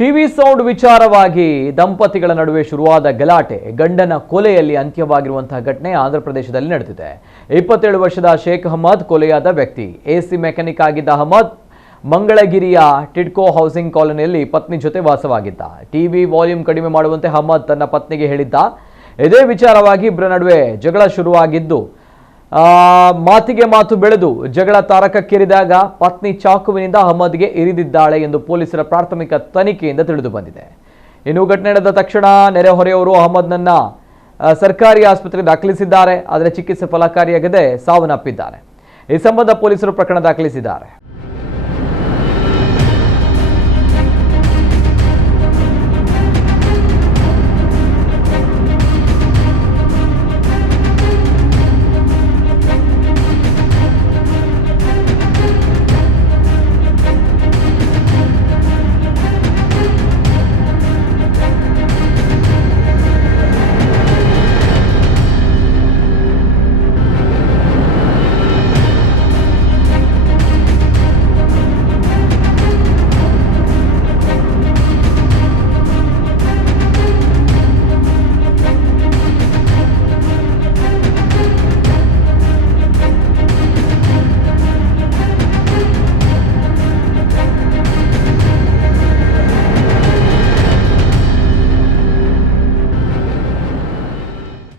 TV sound ವಿಚಾರವಾಗಿ ದಂಪತಿಗಳ ನಡುವೆ ಶುರುವಾದ ಗಲಾಟೆ ಗಂಡನ ಕೊಲೆಯಲ್ಲಿ ಅಂತ್ಯವಾಗಿರುವಂತಹ ಘಟನೆ ಆಂಧ್ರಪ್ರದೇಶದಲ್ಲಿ ನಡೆದಿದೆ. 27 ವರ್ಷದ ಶೇಖ್ ಅಹಮದ್ ಕೊಲೆಯಾದ ವ್ಯಕ್ತಿ. ಎಸಿ ಮೆಕ್ಯಾನಿಕ್ ಆಗಿದ್ದ ಅಹಮದ್ ಮಂಗಳಗಿರಿಯ ಟಿಡ್ಕೋ ಹೌಸಿಂಗ್ ಕಾಲೋನಿಯಲ್ಲಿ ಪತ್ನಿ ಜೊತೆ ವಾಸವಾಗಿದ್ದ. ಟಿವಿ ವಾಲ್ಯೂಮ್ ಕಡಿಮೆ ಮಾಡುವಂತೆ ಅಹಮದ್ ತನ್ನ ಪತ್ನಿಗೆ ಹೇಳಿದ್ದ. ಇದೇ ವಿಚಾರವಾಗಿ ಇಬ್ಬರ ನಡುವೆ ಜಗಳ ಶುರುವಾಗಿದ್ದು ಮಾತಿಗೆ ಮಾತು ಬೆಳೆದು ಜಗಳ ತಾರಕಕ್ಕೇರಿದಾಗ ಪತ್ನಿ ಚಾಕುವಿನಿಂದ ಅಹಮದ್ಗೆ ಇರಿದಿದ್ದಾಳೆ ಎಂದು ಪೊಲೀಸರ ಪ್ರಾಥಮಿಕ ತನಿಖೆಯಿಂದ ತಿಳಿದು ಬಂದಿದೆ. ಇನ್ನು ಘಟನೆ ನಡೆದ ತಕ್ಷಣ ನೆರೆಹೊರೆಯವರು ಅಹಮದ್ನನ್ನ ಸರ್ಕಾರಿ ಆಸ್ಪತ್ರೆಗೆ ದಾಖಲಿಸಿದ್ದಾರೆ. ಆದರೆ ಚಿಕಿತ್ಸೆ ಫಲಕಾರಿಯಾಗದೆ ಸಾವನ್ನಪ್ಪಿದ್ದಾರೆ. ಈ ಸಂಬಂಧ ಪೊಲೀಸರು ಪ್ರಕರಣ ದಾಖಲಿಸಿದ್ದಾರೆ.